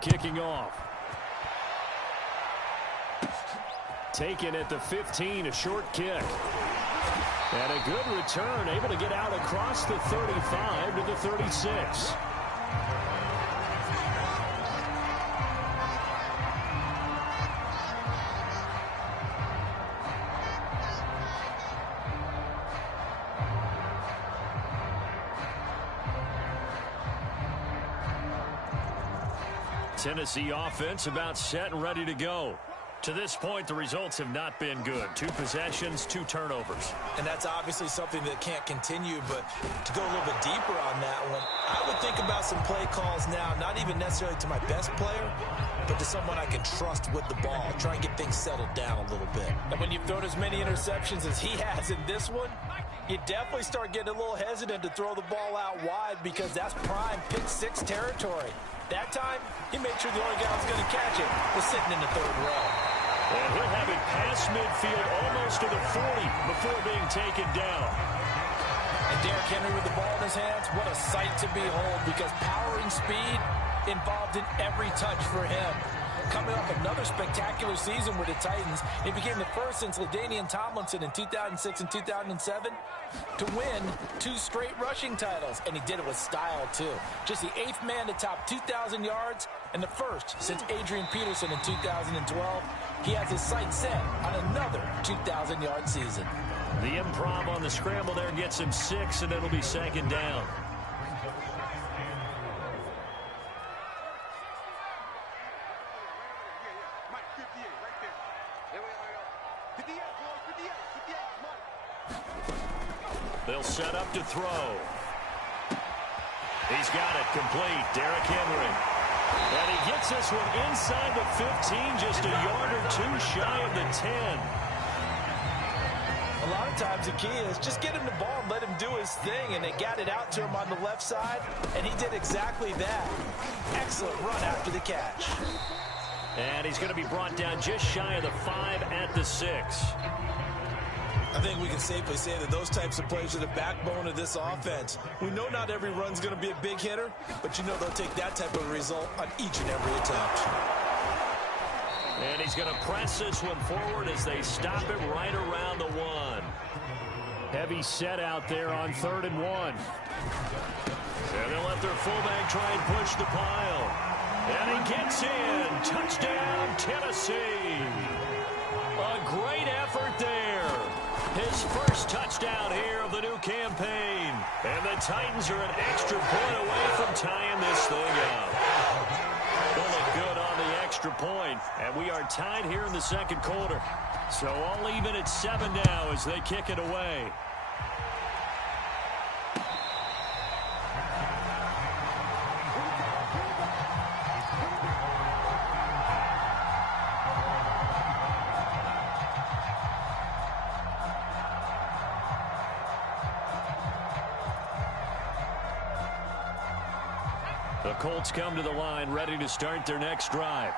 Kicking off. Taken at the 15, a short kick. And a good return, able to get out across the 35 to the 36. Tennessee offense about set and ready to go. To this point, the results have not been good. 2 possessions, 2 turnovers. And that's obviously something that can't continue, but to go a little bit deeper on that one, I would think about some play calls now, not even necessarily to my best player, but to someone I can trust with the ball. Try and get things settled down a little bit. And when you've thrown as many interceptions as he has in this one, you definitely start getting a little hesitant to throw the ball out wide because that's prime pick-6 territory. That time, he made sure the only guy who was going to catch it was sitting in the 3rd row. And he'll have it past midfield almost to the 40 before being taken down. And Derrick Henry with the ball in his hands, what a sight to behold because power and speed involved in every touch for him. Coming off another spectacular season with the Titans, he became the first since LaDainian Tomlinson in 2006 and 2007 to win 2 straight rushing titles, and he did it with style too. Just the 8th man to top 2,000 yards and the first since Adrian Peterson in 2012. He has his sights set on another 2,000-yard season. The improv on the scramble there gets him 6, and it'll be 2nd down. They'll set up to throw. He's got it complete. Derrick Henry. And he gets this one inside the 15, just a yard or 2 shy of the 10. A lot of times the key is just get him the ball and let him do his thing, and they got it out to him on the left side, and he did exactly that. Excellent run after the catch. And he's going to be brought down just shy of the 5 at the 6. I think we can safely say that those types of plays are the backbone of this offense. We know not every run's going to be a big hitter, but you know they'll take that type of result on each and every attempt. And he's going to press this one forward as they stop it right around the 1. Heavy set out there on 3rd and 1. And they'll let their fullback try and push the pile. And he gets in. Touchdown, Tennessee. A great effort there. His first touchdown here of the new campaign. And the Titans are an extra point away from tying this thing up. Bullet good on the extra point. And we are tied here in the 2nd quarter. So all even at 7 now as they kick it away. The Colts come to the line ready to start their next drive.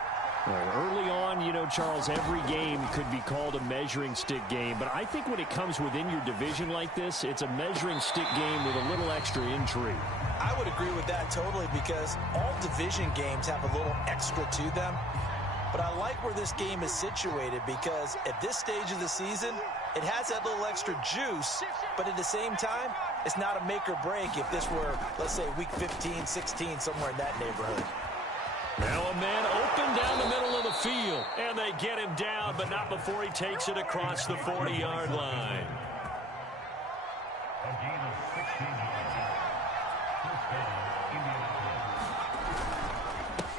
Early on, you know, Charles, every game could be called a measuring stick game. But I think when it comes within your division like this, it's a measuring stick game with a little extra intrigue. I would agree with that totally because all division games have a little extra to them. But I like where this game is situated because at this stage of the season, it has that little extra juice, but at the same time, it's not a make or break if this were, let's say, week 15, 16, somewhere in that neighborhood. Now a man open down the middle of the field, and they get him down, but not before he takes it across the 40-yard line.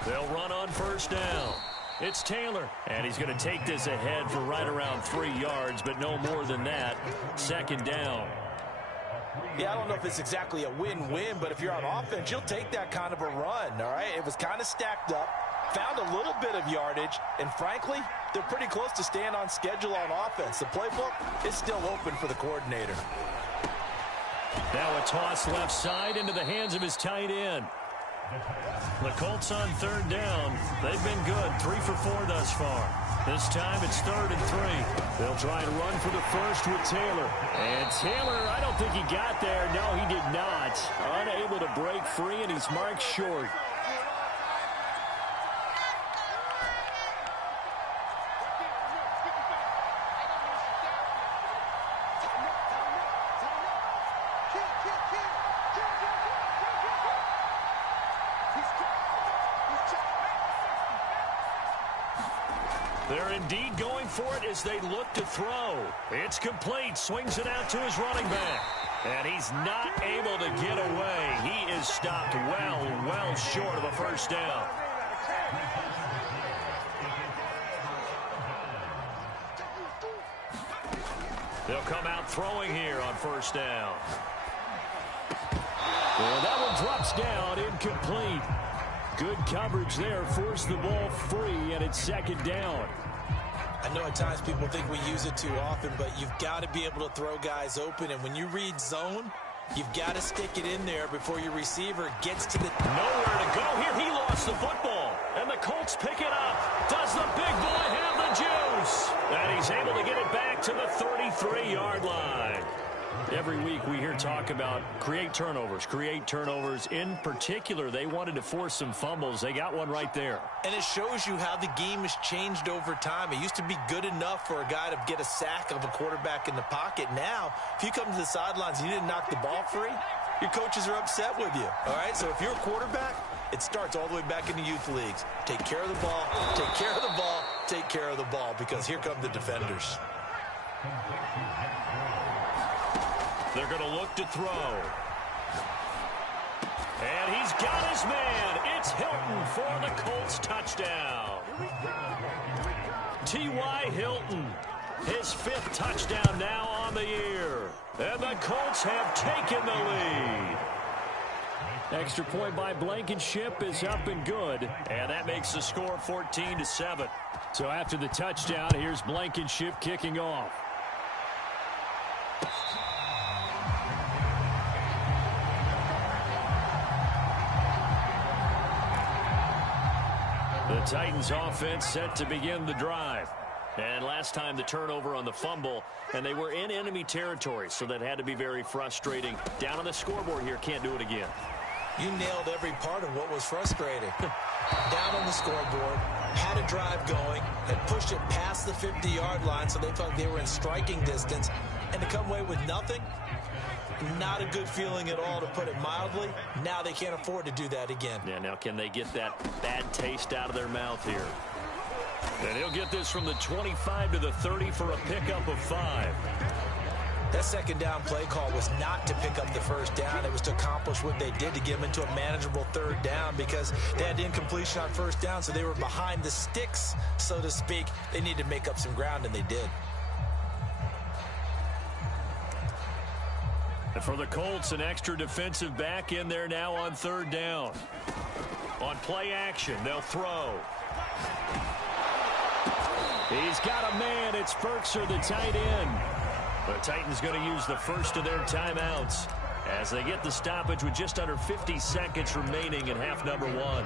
They'll run on 1st down. It's Taylor, and he's going to take this ahead for right around 3 yards, but no more than that. 2nd down. Yeah, I don't know if it's exactly a win-win, but if you're on offense, you'll take that kind of a run, all right? It was kind of stacked up, found a little bit of yardage, and frankly, they're pretty close to staying on schedule on offense. The playbook is still open for the coordinator. Now a toss left side into the hands of his tight end. The Colts on 3rd down. They've been good, 3 for 4 thus far. This time it's 3rd and 3. They'll try to run for the first with Taylor. And Taylor, I don't think he got there. No, he did not. Unable to break free, and he's marked short. They're indeed going for it as they look to throw. It's complete. Swings it out to his running back. And he's not able to get away. He is stopped well short of a first down. They'll come out throwing here on first down. Well, that one drops down, incomplete. Good coverage there, forced the ball free, and it's second down. I know at times people think we use it too often, but you've got to be able to throw guys open. And when you read zone, you've got to stick it in there before your receiver gets to the... Nowhere to go here. He lost the football. And the Colts pick it up. Does the big boy have the juice? And he's able to get it back to the 33-yard line. Every week we hear talk about create turnovers. In particular, they wanted to force some fumbles. They got one right there. And it shows you how the game has changed over time. It used to be good enough for a guy to get a sack of a quarterback in the pocket. Now, if you come to the sidelines and you didn't knock the ball free, your coaches are upset with you. All right, so if you're a quarterback, it starts all the way back in the youth leagues. Take care of the ball, take care of the ball, take care of the ball, because here come the defenders. They're going to look to throw. And he's got his man. It's Hilton for the Colts touchdown. T.Y. Hilton, his 5th touchdown now on the year. And the Colts have taken the lead. Extra point by Blankenship is up and good. And that makes the score 14-7. So after the touchdown, here's Blankenship kicking off. The Titans offense set to begin the drive. And last time the turnover on the fumble, and they were in enemy territory, so that had to be very frustrating. Down on the scoreboard here, can't do it again. You nailed every part of what was frustrating. Down on the scoreboard, had a drive going, had pushed it past the 50-yard line, so they felt they were in striking distance, and to come away with nothing, not a good feeling at all, to put it mildly. Now they can't afford to do that again. Yeah, now can they get that bad taste out of their mouth here? And he'll get this from the 25 to the 30 for a pickup of 5. That second down play call was not to pick up the first down. It was to accomplish what they did, to get them into a manageable third down, because they had incompletion on first down, so they were behind the sticks, so to speak. They needed to make up some ground, and they did. And for the Colts, an extra defensive back in there now on third down. On play action, they'll throw. He's got a man. It's Ferkser, the tight end. The Titans going to use the first of their timeouts as they get the stoppage with just under 50 seconds remaining in half number 1.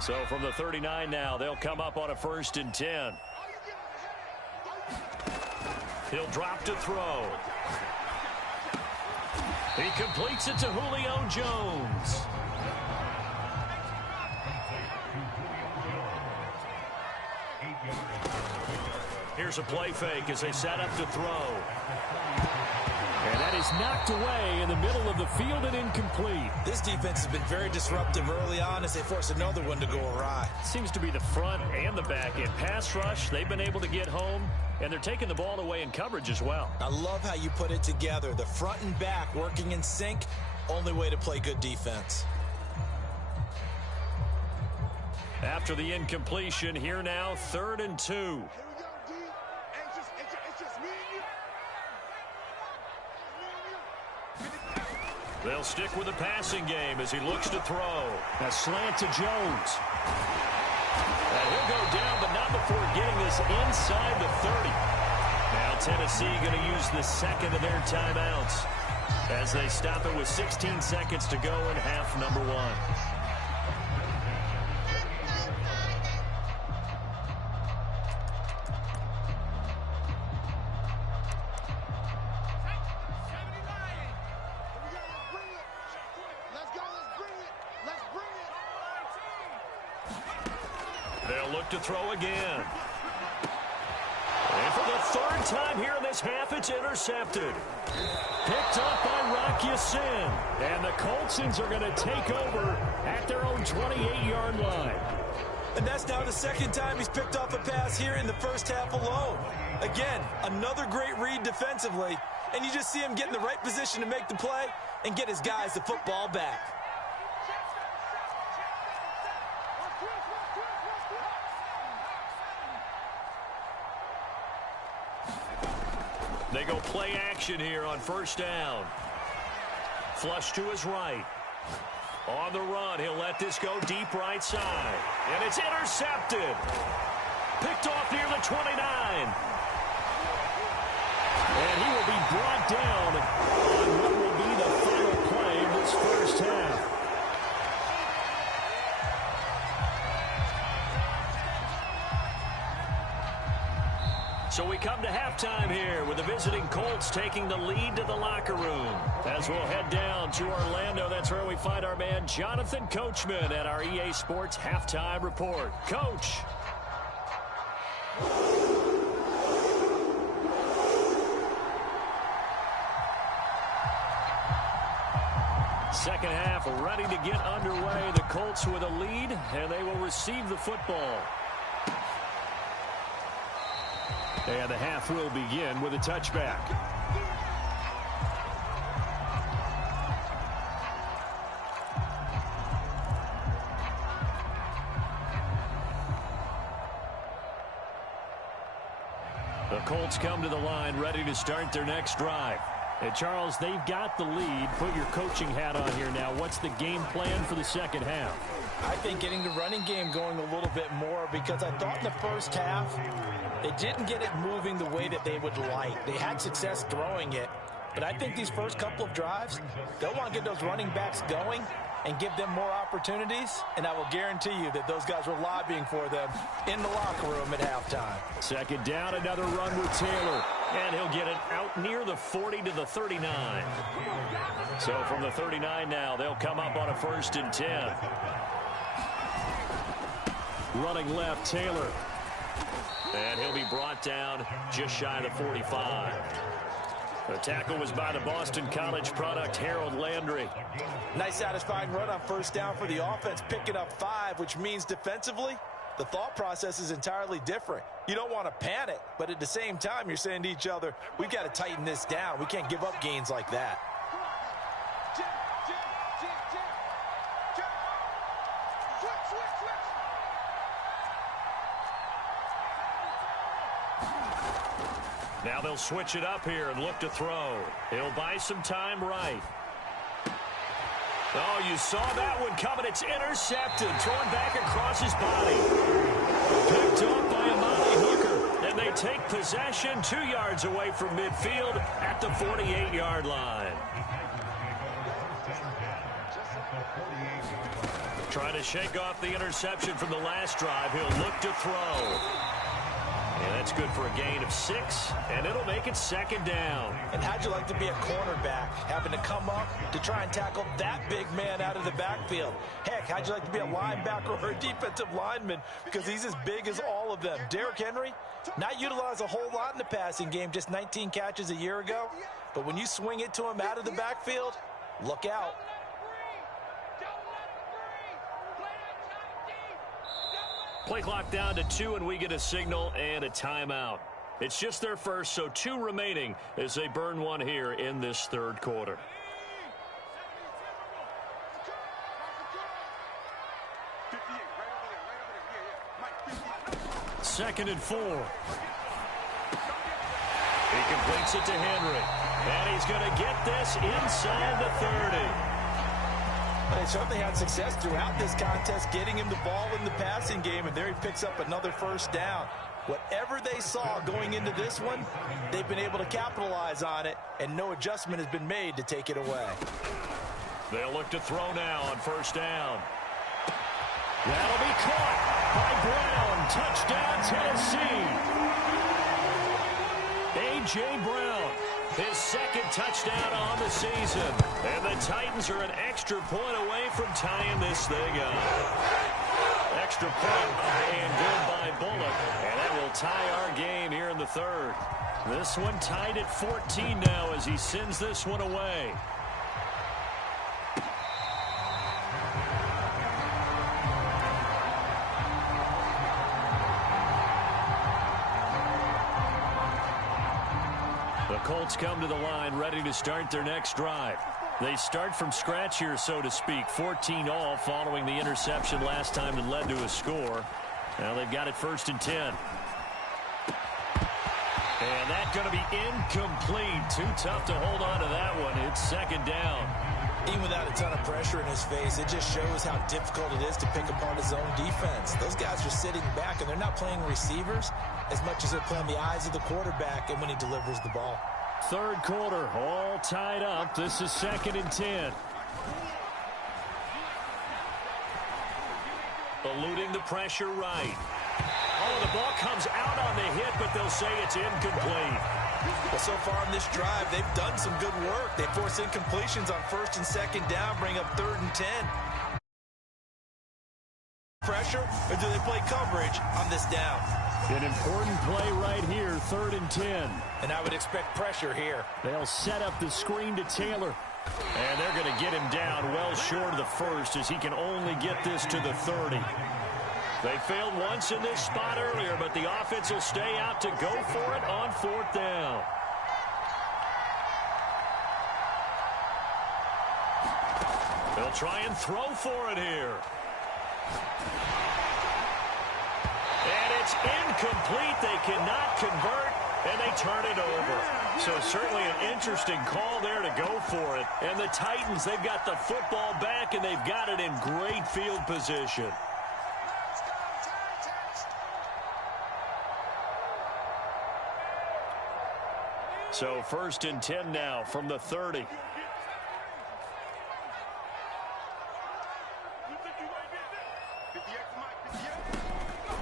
So from the 39 now, they'll come up on a 1st and 10. He'll drop to throw. He completes it to Julio Jones. Here's a play fake as they set up to throw. And that is knocked away in the middle of the field and incomplete. This defense has been very disruptive early on as they force another one to go awry. Seems to be the front and the back end. Pass rush, they've been able to get home, and they're taking the ball away in coverage as well. I love how you put it together. The front and back working in sync, only way to play good defense. After the incompletion, here now, 3rd and 2. They'll stick with the passing game as he looks to throw. A slant to Jones. And he'll go down, but not before getting this inside the 30. Now Tennessee going to use the second of their timeouts as they stop it with 16 seconds to go in half number 1. They'll look to throw again. And for the third time here in this half, it's intercepted. Picked up by Rock Ya-Sin. And the Coltsons are going to take over at their own 28-yard line. And that's now the second time he's picked off a pass here in the first half alone. Again, another great read defensively. And you just see him get in the right position to make the play and get his guys the football back. They go play action here on first down. Flush to his right. On the run, he'll let this go deep right side. And it's intercepted. Picked off near the 29. And he will be brought down on what will be the final play of this first half. So we come to halftime here with the visiting Colts taking the lead to the locker room. As we'll head down to Orlando, that's where we find our man Jonathan Coachman at our EA Sports Halftime Report. Coach. Second half ready to get underway. The Colts with a lead, and they will receive the football. And the half will begin with a touchback. The Colts come to the line ready to start their next drive. And Charles, they've got the lead. Put your coaching hat on here now. What's the game plan for the second half? I think getting the running game going a little bit more, because I thought in the first half they didn't get it moving the way that they would like. They had success throwing it, but I think these first couple of drives, they'll want to get those running backs going and give them more opportunities, and I will guarantee you that those guys were lobbying for them in the locker room at halftime. Second down, another run with Taylor, and he'll get it out near the 40 to the 39. So from the 39 now, they'll come up on a 1st and 10. Running left, Taylor. And he'll be brought down just shy of the 45. The tackle was by the Boston College product, Harold Landry. Nice satisfying run on first down for the offense, picking up 5, which means defensively, the thought process is entirely different. You don't want to panic, but at the same time, you're saying to each other, we've got to tighten this down. We can't give up gains like that. Now they'll switch it up here and look to throw. He'll buy some time right. Oh, you saw that one coming. It's intercepted. Thrown back across his body. Picked up by Amani Hooker. And they take possession 2 yards away from midfield at the 48-yard line. Trying to shake off the interception from the last drive. He'll look to throw. And that's good for a gain of 6, and it'll make it second down. And how'd you like to be a cornerback, having to come up to try and tackle that big man out of the backfield? Heck, how'd you like to be a linebacker or a defensive lineman, because he's as big as all of them? Derrick Henry, not utilized a whole lot in the passing game, just 19 catches a year ago. But when you swing it to him out of the backfield, look out. Play clock down to 2, and we get a signal and a timeout. It's just their first, so 2 remaining as they burn one here in this third quarter. Second and 4. He completes it to Henry, and he's going to get this inside the 30. They certainly had success throughout this contest, getting him the ball in the passing game, and there he picks up another first down. Whatever they saw going into this one, they've been able to capitalize on it, and no adjustment has been made to take it away. They'll look to throw now on first down. That'll be caught by Brown. Touchdown, Tennessee. A.J. Brown. His second touchdown on the season. And the Titans are an extra point away from tying this thing up. Extra point up and good by Bullock. And that will tie our game here in the third. This one tied at 14 now as he sends this one away. The Colts come to the line ready to start their next drive. They start from scratch here, so to speak. 14 all following the interception last time that led to a score. Now they've got it 1st and 10. And that's going to be incomplete. Too tough to hold on to that one. It's 2nd down. Even without a ton of pressure in his face, it just shows how difficult it is to pick apart his own defense. Those guys are sitting back, and they're not playing receivers as much as they're playing the eyes of the quarterback and when he delivers the ball. Third quarter, all tied up. This is 2nd and 10. Eluding the pressure right. Oh, the ball comes out on the hit, but they'll say it's incomplete. Well, so far in this drive, they've done some good work. They force incompletions on 1st and 2nd down, bring up 3rd and 10. Pressure, or do they play coverage on this down? An important play right here, 3rd and 10. And I would expect pressure here. They'll set up the screen to Taylor. And they're going to get him down well short of the first as he can only get this to the 30. They failed once in this spot earlier, but the offense will stay out to go for it on 4th down. They'll try and throw for it here. And it's incomplete. They cannot convert, and they turn it over. So certainly an interesting call there to go for it. And the Titans, they've got the football back, and they've got it in great field position. So 1st and 10 now from the 30.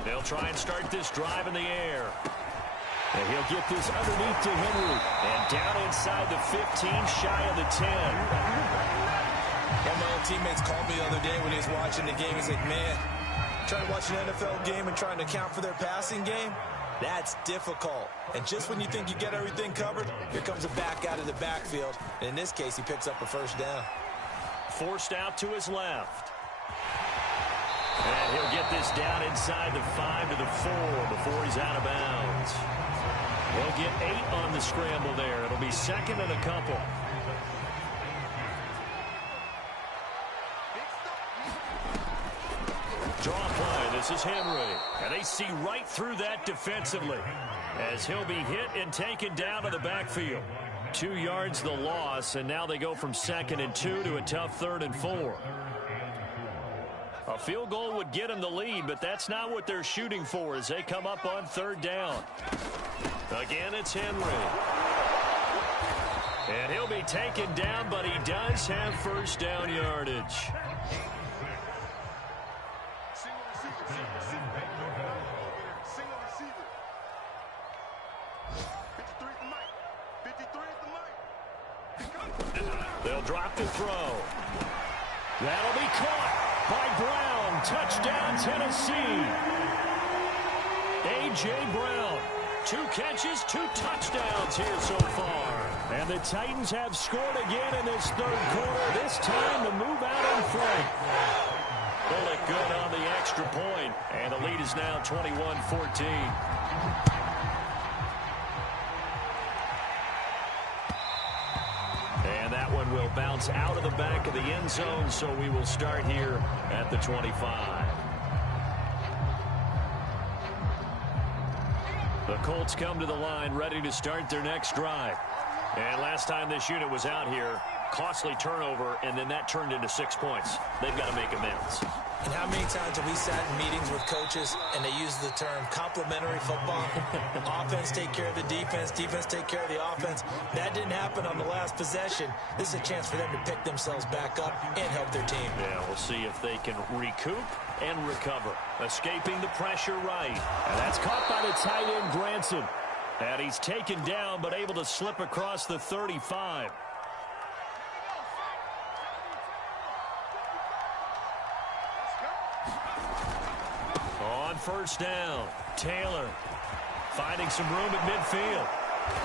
They'll try and start this drive in the air. And he'll get this underneath to Henry. And down inside the 15, shy of the 10. One of my old teammates called me the other day when he was watching the game. He's like, man, trying to watch an NFL game and trying to account for their passing game, that's difficult. And just when you think you get everything covered, here comes a back out of the backfield. And in this case, he picks up a 1st down. Forced out to his left. And he'll get this down inside the 5 to the 4 before he's out of bounds. He'll get 8 on the scramble there. It'll be 2nd and a couple. Draw play. This is Henry. And they see right through that defensively as he'll be hit and taken down to the backfield. 2 yards the loss, and now they go from 2nd and 2 to a tough 3rd and 4. A field goal would get them the lead, but that's not what they're shooting for as they come up on 3rd down. Again, it's Henry. And he'll be taken down, but he does have 1st down yardage. They'll drop the throw. That'll be caught by Brown. Touchdown, Tennessee. A.J. Brown. 2 catches, 2 touchdowns here so far. And the Titans have scored again in this 3rd quarter. This time to move out in front. Bullock good on the extra point. And the lead is now 21-14. And that one will bounce out of the back of the end zone, so we will start here at the 25. The Colts come to the line ready to start their next drive. And last time this unit was out here, costly turnover, and then that turned into 6 points. They've got to make amends. And how many times have we sat in meetings with coaches and they use the term complementary football? Offense take care of the defense, defense take care of the offense. That didn't happen on the last possession. This is a chance for them to pick themselves back up and help their team. Yeah, we'll see if they can recoup and recover. Escaping the pressure right. And that's caught by the tight end, Granson. And he's taken down but able to slip across the 35. On first down, Taylor finding some room at midfield.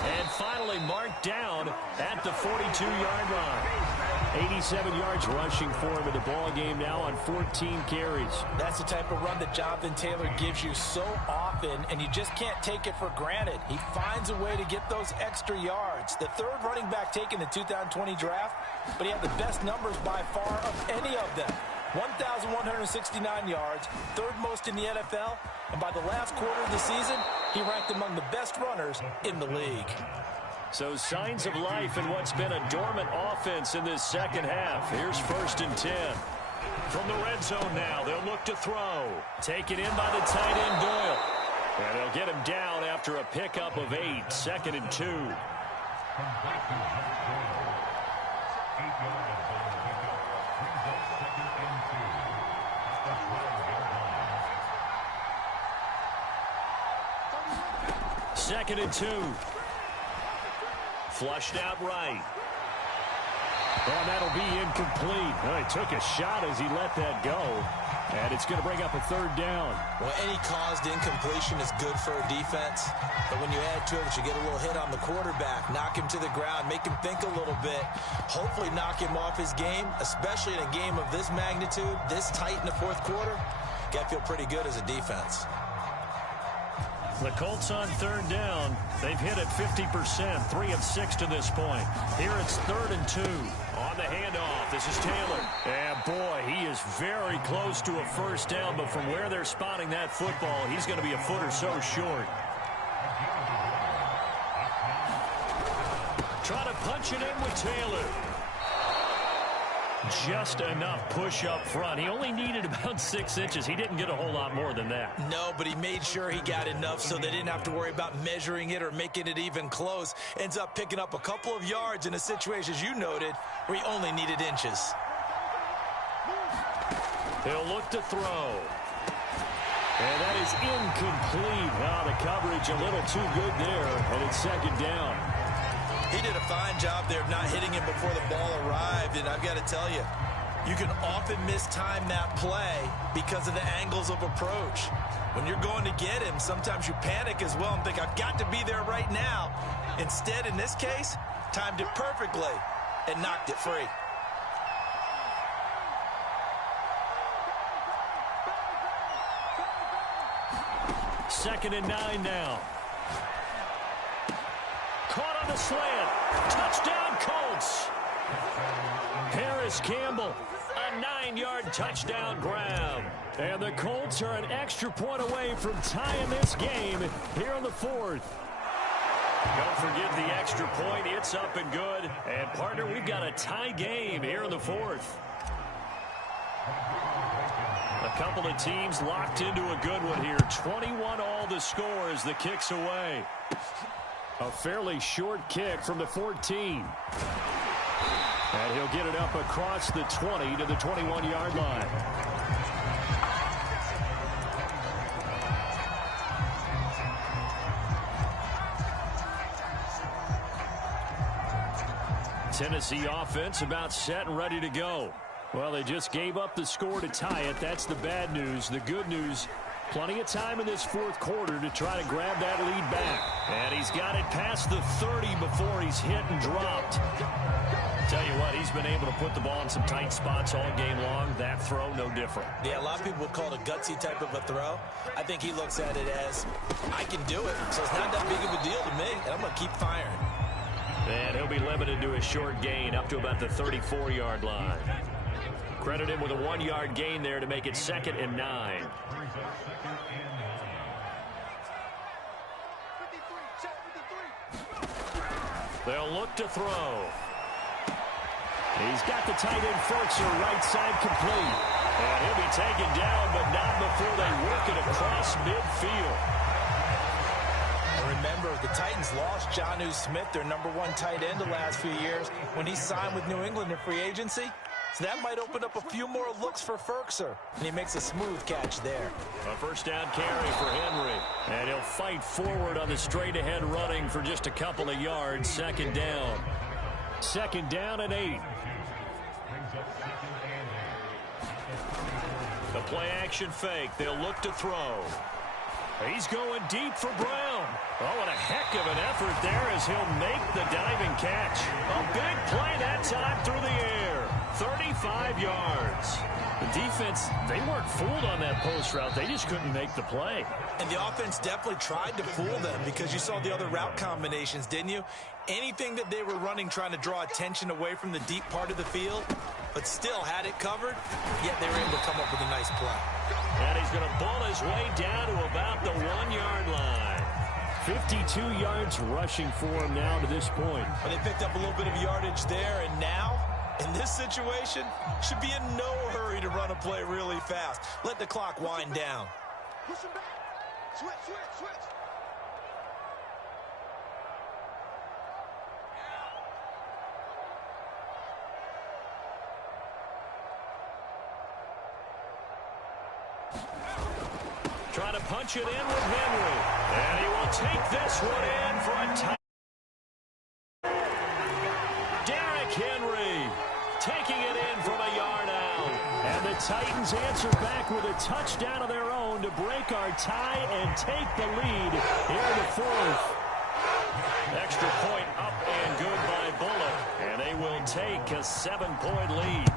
And finally marked down at the 42-yard line. 87 yards rushing for him in the ball game now on 14 carries. That's the type of run that Jonathan Taylor gives you so often, and you just can't take it for granted. He finds a way to get those extra yards. The third running back taken in the 2020 draft, but he had the best numbers by far of any of them. 1,169 yards, third most in the NFL, and by the last quarter of the season, he ranked among the best runners in the league. So signs of life in what's been a dormant offense in this second half. Here's 1st and 10. From the red zone now, they'll look to throw. Taken in by the tight end, Doyle. And they'll get him down after a pickup of 8, 2nd and 2. Second and 2. Flushed out right. Oh, that'll be incomplete. Oh, he took a shot as he let that go. And it's going to bring up a 3rd down. Well, any caused incompletion is good for a defense. But when you add to it that you get a little hit on the quarterback, knock him to the ground, make him think a little bit, hopefully knock him off his game, especially in a game of this magnitude, this tight in the 4th quarter, you got to feel pretty good as a defense. The Colts on 3rd down. They've hit it 50%, 3 of 6 to this point. Here it's 3rd and 2. On the handoff, this is Taylor. And boy, he is very close to a 1st down, but from where they're spotting that football, he's going to be a foot or so short. Trying to punch it in with Taylor. Just enough push up front. He only needed about 6 inches. He didn't get a whole lot more than that. No, but he made sure he got enough so they didn't have to worry about measuring it or making it even close. Ends up picking up a couple of yards in a situation, as you noted, where he only needed inches. They'll look to throw. And that is incomplete. Wow, the coverage a little too good there, and it's 2nd down. He did a fine job there of not hitting him before the ball arrived, and I've got to tell you, you can often mistime that play because of the angles of approach. When you're going to get him, sometimes you panic as well and think, I've got to be there right now. Instead, in this case, timed it perfectly and knocked it free. Second and 9 now. Caught on the slant. Touchdown, Colts. Paris Campbell, a 9-yard touchdown grab. And the Colts are an extra point away from tying this game here in the 4th. Don't forget the extra point. It's up and good. And, partner, we've got a tie game here in the 4th. A couple of teams locked into a good one here. 21 all the score as the kick's away. A fairly short kick from the 14. And he'll get it up across the 20 to the 21-yard line. Tennessee offense about set and ready to go. Well, they just gave up the score to tie it. That's the bad news. The good news, plenty of time in this 4th quarter to try to grab that lead back. And he's got it past the 30 before he's hit and dropped. Tell you what, he's been able to put the ball in some tight spots all game long. That throw, no different. Yeah, a lot of people would call it a gutsy type of a throw. I think he looks at it as, I can do it, so it's not that big of a deal to me, and I'm going to keep firing. And he'll be limited to a short gain up to about the 34-yard line. Credit him with a 1-yard gain there to make it 2nd and 9. They'll look to throw. He's got the tight end Fertzer right side complete. And he'll be taken down, but not before they work it across midfield. And remember, the Titans lost Jonnu Smith, their #1 tight end the last few years, when he signed with New England in free agency. So that might open up a few more looks for Fertzer. And he makes a smooth catch there. A 1st down carry for Henry. And he'll fight forward on the straight-ahead running for just a couple of yards. 2nd down. 2nd down and 8. A play-action fake. They'll look to throw. He's going deep for Brown. Oh, and a heck of an effort there as he'll make the diving catch. A big play that time through the air. 35 yards. The defense, they weren't fooled on that post route. They just couldn't make the play. And the offense definitely tried to fool them because you saw the other route combinations, didn't you? Anything that they were running trying to draw attention away from the deep part of the field, but still had it covered, yet they were able to come up with a nice play. And he's going to ball his way down to about the 1-yard line. 52 yards rushing for him now to this point. Well, they picked up a little bit of yardage there, and now, in this situation, should be in no hurry to run a play really fast. Let the clock wind down. Push him back. Switch, switch, switch. Trying to punch it in with Henry. And he will take this one in for a touchdown. Derrick Henry taking it in from a yard out. And the Titans answer back with a touchdown of their own to break our tie and take the lead here in the fourth. Extra point up and good by Bullock. And they will take a 7-point lead.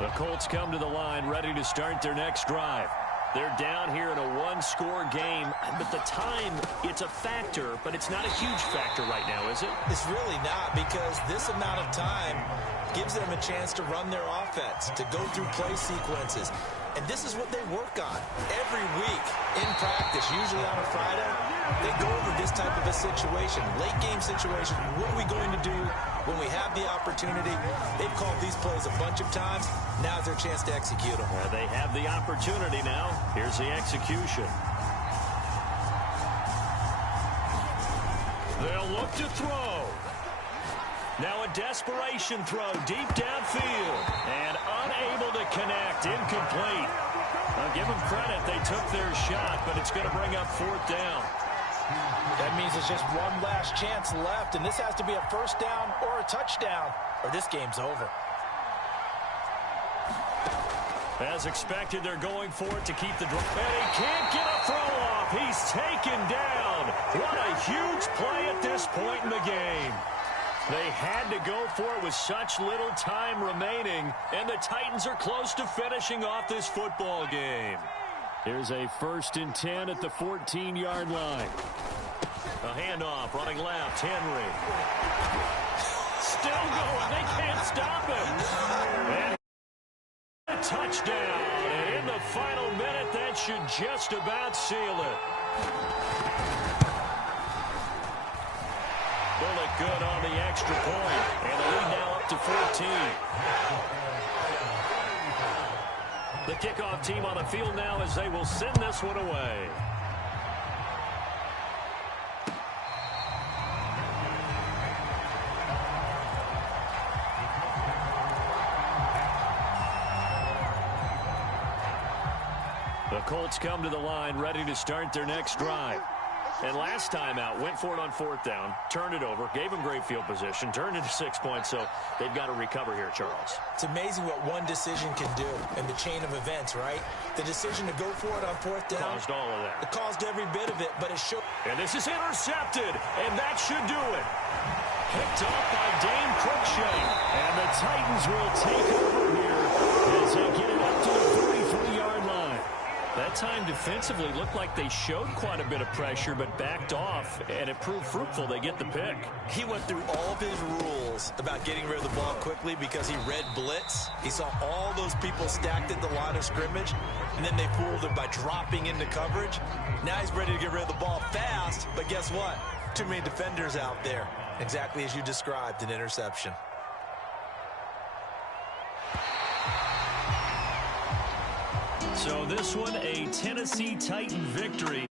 The Colts come to the line ready to start their next drive. They're down here in a one-score game, but the time, it's a factor, but it's not a huge factor right now, is it? It's really not, because this amount of time gives them a chance to run their offense, to go through play sequences. And this is what they work on every week in practice, usually on a Friday. They go over this type of a situation, late game situation. What are we going to do when we have the opportunity? They've called these plays a bunch of times. Now's their chance to execute them. They have the opportunity now. Here's the execution. They'll look to throw. Now a desperation throw deep downfield. And unable to connect. Incomplete. I'll give them credit. They took their shot, but it's going to bring up fourth down. That means it's just one last chance left, and this has to be a first down or a touchdown, or this game's over. As expected, they're going for it to keep the drive. And he can't get a throw off. He's taken down. What a huge play at this point in the game. They had to go for it with such little time remaining, and the Titans are close to finishing off this football game. Here's a 1st and 10 at the 14-yard line. A handoff, running left, Henry. Still going. They can't stop him. And a touchdown. And in the final minute, that should just about seal it. Bullock good on the extra point. And the lead now up to 14. The kickoff team on the field now as they will send this one away. The Colts come to the line ready to start their next drive. And last time out, went for it on 4th down, turned it over, gave them great field position, turned into 6 points, so they've got to recover here, Charles. It's amazing what one decision can do in the chain of events, right? The decision to go for it on 4th down. Caused all of that. It caused every bit of it, but it showed. And this is intercepted, and that should do it. Picked up by Dane Cruikshank. And the Titans will take over here as they get it up to the 33-yard line. That time defensively looked like they showed quite a bit of pressure but backed off, and it proved fruitful. They get the pick. He went through all of his rules about getting rid of the ball quickly because he read blitz. He saw all those people stacked at the line of scrimmage, and then they fooled him by dropping into coverage. Now he's ready to get rid of the ball fast, but guess what? Too many defenders out there. Exactly as you described, an interception. So this one, a Tennessee Titan victory.